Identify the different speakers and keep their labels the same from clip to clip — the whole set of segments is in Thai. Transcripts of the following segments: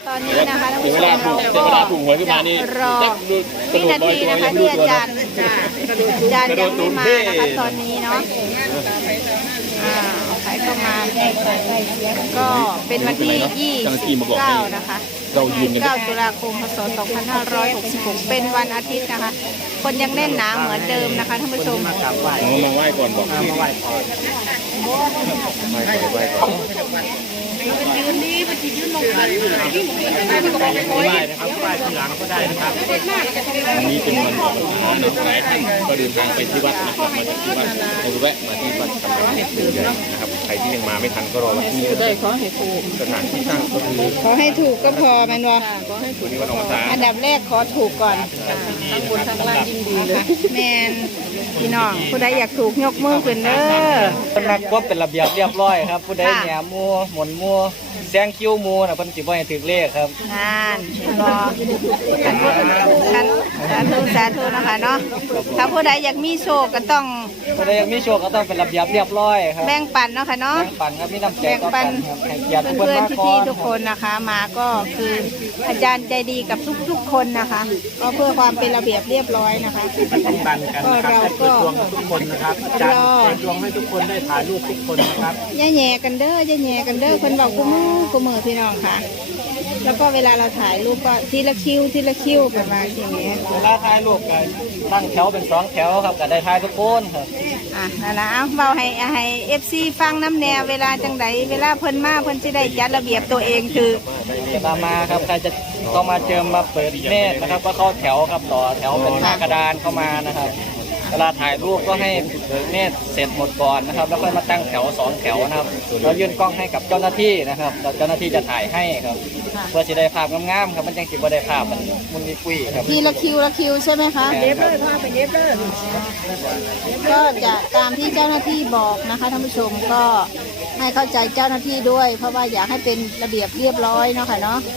Speaker 1: ตอนนี้นะคะท่านผู้ชมเราก็
Speaker 2: เวลาถูกหวยขึ้นมานี่
Speaker 1: รอวินาทีนะคะที่อาจารย์ยังไม่มานะคะตอนนี้เนาะใครเข้ามาก็เป็นวันที่29นะคะ9 ตุลาคม พศ 2566เป็นวันอาทิตย์นะคะคนยังแน่นหนาเหมือนเดิมนะคะท่านผู้ชม
Speaker 2: มาไหว้ก่อนบอกมาไหว้ก่อนไหว้ก่อนยืนนี่ไปยืนลงไปไหว้นะครับไหว้ที่หลังก็ได้นะครับวันนี้เป็นวันออกพรรษาเนาะหลายท่านก็เดินทางไปที่วัดนะครับมาจากที่วัดในแวะมาที่วัดกำลังเด็กใหญ่นะครับใครที่ยังมาไม่ทันก็รอวันที่ได้ขอให้ถูกสถานที่ตั้งก็คือ
Speaker 1: ขอให้ถูกก็พอมันวะ
Speaker 2: ขอให้ถูกวันออกพรรษา
Speaker 1: อันดับแรกขอถูกก่อน
Speaker 2: ทั้งบนทั้งล่างยิ่งดีเลย
Speaker 1: แมนพี่น้องผู้ใดอยากถูกยกมือขึ้นเด้อ
Speaker 3: คนนักก็เป็นระเบียบเรียบร้อยครับผู้ใดแหนมัวหมุนมัวแซงคิ้วมัวนะเพิ่นสิบ่ให้ถึกเลขครับ
Speaker 1: งานรอสาธุนะคะเนาะถ้าผู้ใดอยากมีโชคก็ต้อง
Speaker 3: ผู้ใดอยากมีโชคก็ต้องเป็นระเบียบเรียบร้อยครับ
Speaker 1: แบ่งปันเนาะค่ะเนาะ
Speaker 3: แบ่งปันครับมีน้ำใจ
Speaker 1: แบ่งปันเพื่อนๆพี่ๆทุกคนนะคะมาก็คืออาจารย์ใจดีกับทุกๆคนนะคะก็เพื่อความเป็นระเบียบเรียบร้อยนะคะก็เราก็
Speaker 3: ทุกคนนะครับอาจารย์ดวงให้ทุกคนได้ถ่ายรูปทุกคนนะครับ
Speaker 1: แย่ๆกันเด้อคนบอกกูมือพี่น้องค่ะแล้วก็เวลาเราถ่ายรูปก็ทีละคิวประมาณอย่างเงี้ย
Speaker 3: เวลาถ่ายรูปกันตั้งแถวเป็น2แถวครับก็ได้ถ่ายทุกคนครับ
Speaker 1: นั่นนะเบาให้FC ฟังน้ำแนวเวลาจังไดเวลาเพิ่นมาเพิ่นจะได้จัดระเบียบตัวเองคือ
Speaker 3: เวลามาครับใครจะต้องมาเจิมมาเปิดเนตรนะครับก็เข้าแถวครับต่อแถวเป็นกระดานเข้ามานะครับเวลาถ่ายรูปก็ให้เปิดเนตรเสร็จหมดก่อนนะครับแล้วค่อยมาตั้งแถว2แถวนะครับแล้วยื่นกล้องให้กับเจ้าหน้าที่นะครับเจ้าหน้าที่จะถ่ายให้ครับเพื่อจะได้ภาพงามๆครับมันจังสิบ่ได้ภาพมันมีปุ้ยครับ
Speaker 1: ทีละคิวใช่ไหมคะ
Speaker 3: เย็บเลยพ่อไปเย็บเลย
Speaker 1: ก็จะตามที่เจ้าหน้าที่บอกนะคะท่านผู้ชมก็ให้เข้าใจเจ้าหน้าที่ด้วยเพราะว่าอยากให้เป็นระเบียบเรียบร้อยเนาะค่ะเนาะ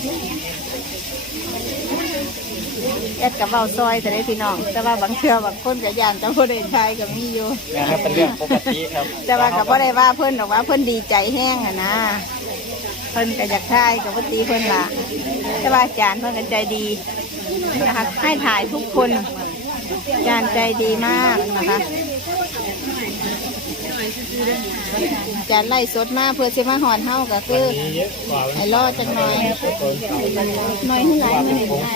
Speaker 1: แอดกับเบาซอยแต่ได้พี่น้องแต่ว่าบางเชื่อบางคนกับยานแต่พอได้ใช้กับมีอยู่
Speaker 3: เป็นเรื่องปกติครับ
Speaker 1: แต่ว่ากับพอได้ว่าเพิ่นบอกว่าเพิ่นดีใจแห้งนะเพิ่นก็อยากใช้กับปกติเพิ่นละแต่ว่าอาจารย์เพิ่นก็ใจดีนะคะให้ถ่ายทุกคนอาจารย์ใจดีมากนะคะจะไล่สดมาเพื่อจะมาหอนเฮาก็คือให้รอจังหน่อยหน่อยเท่าไรมันเห็นได้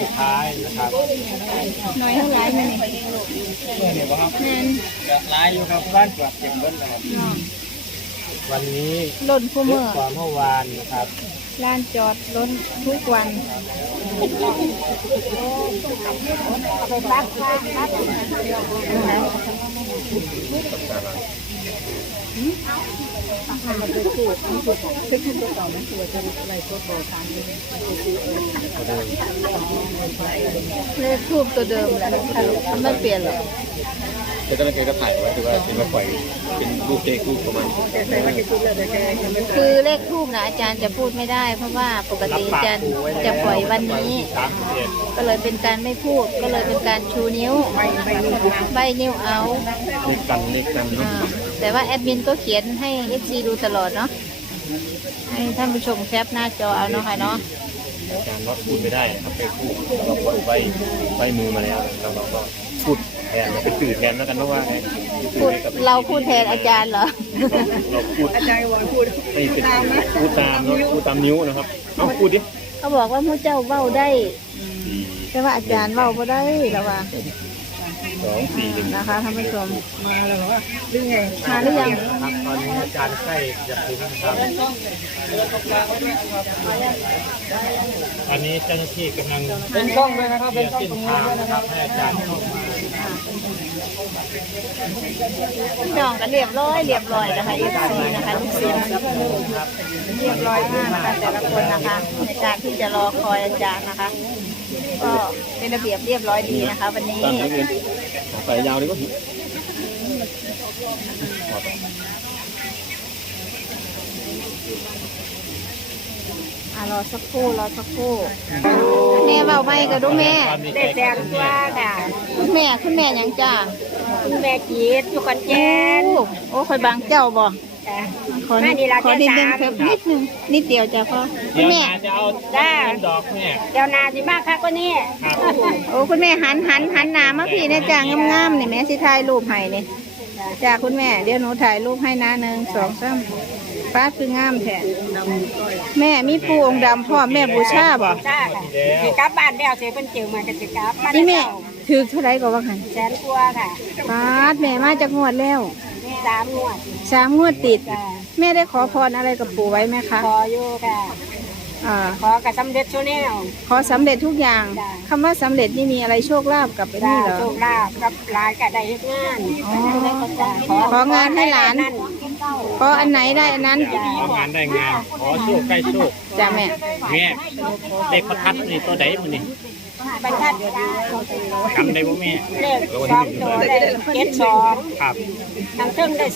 Speaker 1: หน่อยเท่าไรมันเห็นนั่น
Speaker 3: ลายอยู่ครับร้านจอดเก็บเงินนะครับวันนี้
Speaker 1: ล้นคู่มือ
Speaker 3: เมื่อวานนะครับ
Speaker 1: ร้านจอดล้นทุกวันไปปักเลขทูบตัวเดิมแหละไม่เปลี่ยนหรอก
Speaker 2: แต่ตอนนั้นแกก็ถ่ายไว้คือว่าเป็นมาปล่อยเป็นรูปเค้กรูปประมาณ
Speaker 1: คือเลขทูบนะอาจารย์จะพูดไม่ได้เพราะว่าปกติอาจารย์จะปล่อยวันนี้ก็เลยเป็นการไม่พูดก็เลยเป็นการชูนิ้วใบนิ้วเอา
Speaker 2: เลขกันเนาะ
Speaker 1: แต่ว่าแอดมินก็เขียนให้ FC ดูตลอดเนาะให้ท่านผู้ชมแคปหน้าจอเอาเนาะค่ะเนาะ
Speaker 2: อาจารย์ว่าพูดไม่ได้นะครับไปพูดเราปล่อยใบมือมาแล้วเราก็พูดแทนเป็นสื่อแทนแล้วกันเพราะว่าไง
Speaker 1: เราพูดแทนอาจารย์เหรอ
Speaker 2: เราพูดอาจารย์ว่าพูดให้เป็นพูดตามเนาะพูดตามนิ้วนะครับเอาพูดดิ
Speaker 1: เขาบอกว่าผู้เจ้าเว้าได้แต่ว่าอาจารย์เว้าบ่ได้แล้วว่า
Speaker 2: 2-4
Speaker 1: นะคะท่านผู้ชม
Speaker 3: มาแล้วเหรอหรือไง
Speaker 1: มาหรือยัง
Speaker 3: ครับตอนนี้อาจารย์ใกล้จะถึงครับตอนนี้เจ้าหน้าที่กำลังเป็นกล้องเลยนะครับเป็นเส้นทางนะครับให้อาจารย์เข้ามา
Speaker 1: น้องก็เรียบร้อยนะคะFCนะคะลูกศิษย์เรียบร้อยมากนะคะแต่ละคนนะคะในการที่จะรอคอยอาจารย์นะคะก็เป็นระเบียบเรียบร้อยดีนะคะวันนี้
Speaker 2: ใส่ยาวเลยก็
Speaker 1: รอสักครู่แม่เบาไม่ก็ดูแม่
Speaker 4: ได้แฟนตัวค่ะ
Speaker 1: คุณแม่ยังจ้า
Speaker 4: คุณแม่จีดอยู่กันแจน
Speaker 1: โอ้คอยบางเจ้าบ่ขอนิดนึงครับนิดนึงนิดเดียวจ้ะพ่อคุ
Speaker 2: เดี๋
Speaker 1: ณ
Speaker 2: ยว
Speaker 1: แม่
Speaker 2: นาจะเอาดอกแม่
Speaker 4: เดี๋ยวนาสิมากค่ะก็นี่
Speaker 1: โอ้คุณแม่หันหน้ามาพี่เนี่ยจ้างามๆนี่แม่สิถ่ายรูปให้นี่จ้าคุณแม่เดี๋ยวหนูถ่ายรูปให้นะ1 2 3ฟ้าคืองามแท้แม่มีปูองค์ดำพ่อแม่บูชาบ่
Speaker 4: จ้าค่ะสิกลับบ้านแล้วเสียเพิ่นเจอมากันสิกลับมา
Speaker 1: นี่
Speaker 4: แล้
Speaker 1: แม่
Speaker 4: ว
Speaker 1: ถือเท่าไรก็ว่าหัน
Speaker 4: แสนกว่าค่ะ
Speaker 1: ฟาดแม่มาจากงวดแล้ว
Speaker 4: 3 งวด
Speaker 1: 3 งวดติด
Speaker 4: จ้า
Speaker 1: แม่ได้ขอพรอะไรกับปู่ไว้ไหมคะ
Speaker 4: ขออยู่ค่ะ
Speaker 1: อ่า
Speaker 4: ขอกับสำเร็จชั่วแนว
Speaker 1: ขอสำเร็จทุกอย่าง
Speaker 4: จ้ะ
Speaker 1: คำว่าสำเร็จนี่มีอะไรโชคลาภกับไอ้
Speaker 4: จ้า
Speaker 1: นี่เหรอ
Speaker 4: โชคลาภกับหลานก็ได้เฮ็ดงาน
Speaker 1: อ๋อ
Speaker 4: จ้า
Speaker 1: ของานให้หลาน
Speaker 4: นั่น
Speaker 1: ขออันไหนได้อันนั้น
Speaker 2: ของานได้งานขอโชคใกล้โชค
Speaker 1: จ้าแม่
Speaker 2: แม่เด็กประทัดนี่ตัวใดมันนี่
Speaker 4: บรรทัด
Speaker 2: จำได้บ่แม่
Speaker 4: เลข2ตัวได้72
Speaker 2: ครับ
Speaker 4: ทางเครื่องได้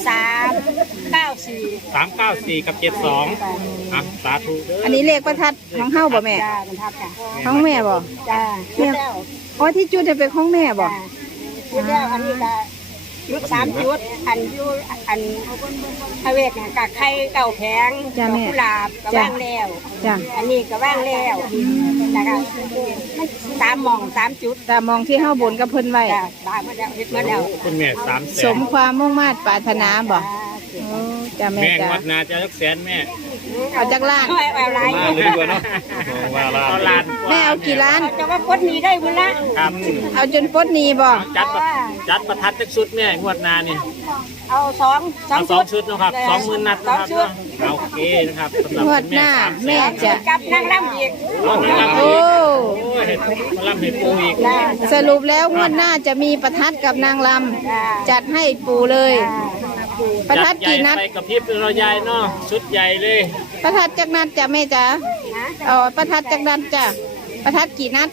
Speaker 4: 394
Speaker 2: 394 กับ 72อ่ะสาธุเด้อ
Speaker 1: อันนี้เลขประทัดของเฮาบ่แม่
Speaker 4: จ้าบรรทัดค่ะ
Speaker 1: ของแม่บ่
Speaker 4: จ้าจุดแล้ว
Speaker 1: อ๋อที่จุดจะเป็นของแม่บ่
Speaker 4: จ้าจุดแล้วอันนี้ก็จุด3 จุดอันอยู่อันพระเวทเนี่ยกับไข่เก่าแผงดอกกุหลาบก็ว่างแล้ว
Speaker 1: จ้า
Speaker 4: อันนี้ก็ว่างแล้วนะคะมัน3 หม่อง 3 จุด
Speaker 1: แต่มองที่เฮาบนกับเพิ่นไว้
Speaker 4: จ้าตายมาแล้วเฮ็ดมาแล้ว
Speaker 2: คุณแม่3แส
Speaker 1: ส
Speaker 2: น
Speaker 1: มความมุ่งมา่ปรารถนาบ่โอ้จ้าแม่
Speaker 2: แม่ง
Speaker 1: จ้า
Speaker 2: วัดนาจะสักแสนแม่
Speaker 1: เอาจากล้าน
Speaker 4: เอาหลายอยู่
Speaker 2: เลยดีกว่าเนาะว่าล้านเอาล้าน
Speaker 1: แม่เอากี่ล้าน
Speaker 4: จะว่าพดนี้ได้บุญละ
Speaker 2: ครับ
Speaker 1: เอาจนปลดหนี้บ่
Speaker 2: จัดประทัดจักชุดแม่งวดหนานี่
Speaker 4: เอาสอง
Speaker 2: เอา2 ชุดเนาะครับ20,000 นัด
Speaker 4: สอง
Speaker 2: นะครับ
Speaker 4: ชุด
Speaker 2: เอาโอเคนะครับสำหรับ
Speaker 1: งวด
Speaker 2: คุณ
Speaker 1: หน้า
Speaker 2: แม่
Speaker 1: แม่
Speaker 2: 3
Speaker 1: จะ
Speaker 4: กับนางรำอีก
Speaker 2: เอานางรำ
Speaker 1: โอ้
Speaker 2: อีกโอ้ยเห็ดมาลำเห็ดปูอีก
Speaker 4: จ้า
Speaker 1: สรุปแล้วงวดหน้าจะมีประทัดกับนางลำจัดให้ปู่เลย ประทัด
Speaker 2: ใหญ่
Speaker 1: กี่นัด
Speaker 2: ไปกับพริบเราใหญ่เนาะชุดใหญ่เลย
Speaker 1: ประทัดจักนัดจ้ะแม่จ๋า
Speaker 4: นะ
Speaker 1: เอาประทัดจักนัดจ้ะประทัดกี่นัด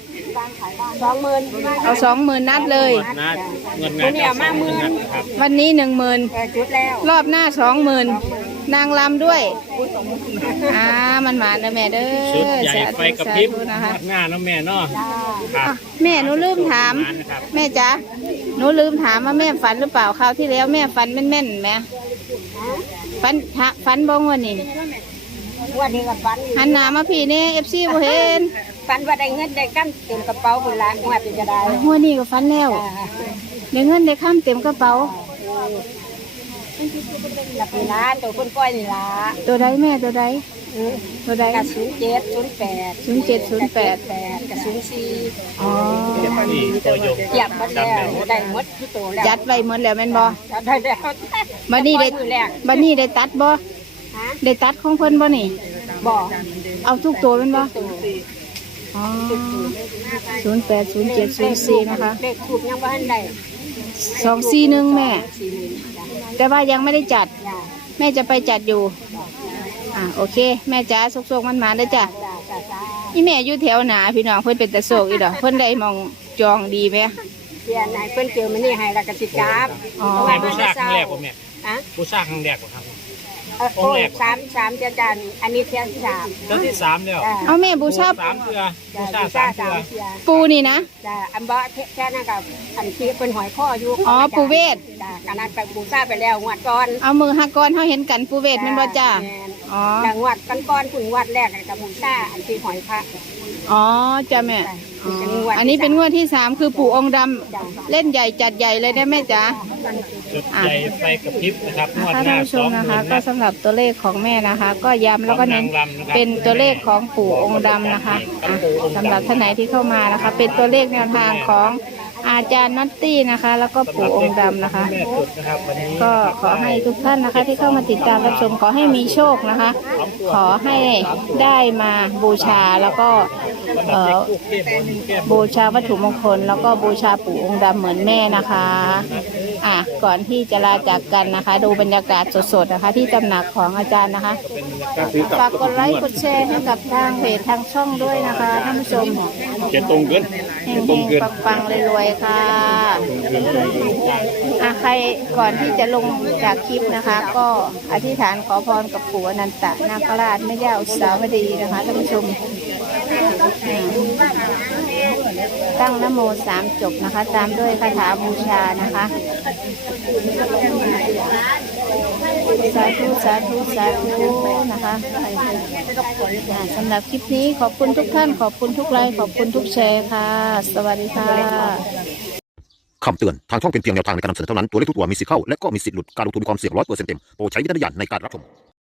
Speaker 4: 20,000
Speaker 1: เอา20,000 นัดเลย
Speaker 2: นะเงินงานจะ20,000 นัดครับ
Speaker 1: วันนี้10,000
Speaker 4: จุดแล้ว
Speaker 1: รอบหน้า20,000นางลำด้วยมันหวานนะแม่เด้อ
Speaker 2: ชุดใหญ่
Speaker 1: สาธุ
Speaker 2: ไปกับพริบ
Speaker 1: สาธุนะคะ
Speaker 2: หน้าเนาะแม่เนาะครับ
Speaker 1: อ่ะแม่หนูลืมถาม
Speaker 2: นะครับ
Speaker 1: แม่จ๋าหนูลืมถามว่าแม่ฝันหรือเปล่าคราวที่แล้วแม่ฝันแม่นๆไหมฝันบ้งวันนี้
Speaker 4: วันนี้กับฟัน
Speaker 1: หันหน้ามาพี่นี่FCบ่เห็น
Speaker 4: ฟันว่าได้เงินได้กั้นเต็มกระเป๋าบุญละงวดเป็นจะได้
Speaker 1: หัวนี่ก็ฝันแล้วได้เงินได้ข้ามเต็มกระเป๋า
Speaker 4: หลับนี่ละตัวคนก้อยนี่ละ
Speaker 1: ตัวใดแม่ตัวใดตัวใด
Speaker 4: กับ07 08
Speaker 1: 0708
Speaker 4: กับ04
Speaker 1: อ๋อ
Speaker 2: นี่ตัวยก
Speaker 4: เหยียบหมดแล้วได้หมดที่ตัวแล้ว
Speaker 1: จัดไว้หมดแล้วแม่นบ่
Speaker 4: ได้แล้ว
Speaker 1: บัดนี้ได้
Speaker 4: มือแรก
Speaker 1: บัดนี้ได้ตัดบ่
Speaker 4: ฮะ
Speaker 1: ได้ตัดของเพิ่นบ่นี่
Speaker 4: บอก
Speaker 1: เอาทุกตัวแม่นบ่
Speaker 4: ตัว
Speaker 1: อ๋อ080704นะคะ
Speaker 4: เลขถูกยังบ่ทันได้
Speaker 1: 241แม่
Speaker 4: 41
Speaker 1: แต่ว่ายังไม่ได้จัด
Speaker 4: จ้า
Speaker 1: แม่จะไปจัดอยู่โอเค แม่จ๋าสุกๆมันมาได้อจ้ะ
Speaker 4: จ้าจ้าจ้า
Speaker 1: นี่แม่อยู่แถวหนาพี่น้องเพิ่นเป็นตะโศกอีดอกเพิ่นได้มองจองดีไหม
Speaker 4: เพียนให้เพิ่นเจอมันนี่ให้แล้วก็สิกราบ
Speaker 1: อ๋อ
Speaker 2: แม่ผู้ชายครั้งแรกผมเนี่ย
Speaker 4: ฮะ
Speaker 2: ผู้ชายครั้งแรกผมครับ
Speaker 4: โอ้ยสามเจ้าจานอันนี้เทียนที่3
Speaker 2: เจ้าที่3แล้ว
Speaker 4: จ้า
Speaker 1: เอาแม่บูชา
Speaker 2: 3 เทือผู้ชาย
Speaker 4: จ้า
Speaker 2: 3 เทือ
Speaker 4: เทียน
Speaker 1: ปูนี่นะ
Speaker 4: จ้าอันบ่แค่นั้นกับอันที่เป็นหอยข้ออยู่
Speaker 1: อ๋อปู่เวท
Speaker 4: จ้าการนั้นไปปูซาไปแล้วงวดก่อน
Speaker 1: เอามือหักก้อนเฮาเห็นกันปูเวทแมันบ่จ้า
Speaker 4: แม่น
Speaker 1: อ๋อ
Speaker 4: แต่งวดก่อนๆคุณงวดแรกกับปูซาอันที่หอยพระ
Speaker 1: อ๋อจ้าแม่อ๋ออันนี้เป็นงวดที่3คือปู่องค์ดำเล่นใหญ่จัดใหญ่เลยได้แม่จ๋า
Speaker 2: จุดใหญ่ไปกับพริบนะครับงวด
Speaker 1: ค่ะ
Speaker 2: ห
Speaker 1: ท่า
Speaker 2: น้าน
Speaker 1: ผู้ชมนะคะ
Speaker 2: 20,000
Speaker 1: ก็
Speaker 2: นัด
Speaker 1: สำหรับตัวเลขของแม่นะคะ ก็ย้ำแล้วก็เน้นเป็นตัวเลขของปู่องค์ดำนะคะสำหรับท่านไหนที่เข้ามานะคะ เป็นตัวเลขแนวทางของอาจารย์นัตตี้นะคะ แล้วก็ปู่องค์ดำนะคะ
Speaker 2: แม่สุดนะครับวันนี้
Speaker 1: ก็ขอให้ทุกท่านนะคะ ที่เข้ามาติดตามรับชมขอให้มีโชคนะคะ ขอให้ได้มาบูชาแล้วก็บูชาวัตถุมงคล แล้วก็บูชาปู่องค์ดำเหมือนแม่นะคะก่อนที่จะลาจากกันนะคะ ดูบรรยากาศสดๆนะคะ ที่ตำหนักของอาจารย์นะคะฝากกดไลค์กดแชร์ให้กับทางเพจทางช่องด้วยนะคะท่านผู้ชม
Speaker 2: เจ็ดตรงเกิน
Speaker 1: เฮงๆปังๆรวยๆค่ะใครก่อนที่จะลงจากคลิปนะคะ ก็อธิษฐานขอพรกับปู่อนันตนาคราชแม่ย่าอุษาวดีนะคะท่านผู้ชมตั้งนะโมสามจบนะคะ ตามด้วยคาถาบูชานะคะสาธุสาธุสาธุนะคะสำหรับคลิปนี้ขอบคุณทุกท่านขอบคุณทุกไลค์ขอบคุณทุกแชร์ค่ะ สวัสดีค่ะ
Speaker 5: คำเตือน ทางช่องเป็นเพียงแนวทางในการนำเสนอเท่านั้น ตัวเลขทุกตัวมีสิทธิ์เข้า และก็มีสิทธิ์หลุด การลงทุนมีความเสี่ยง100%เต็ม โปรดใช้วิจารณญาณในการรับชม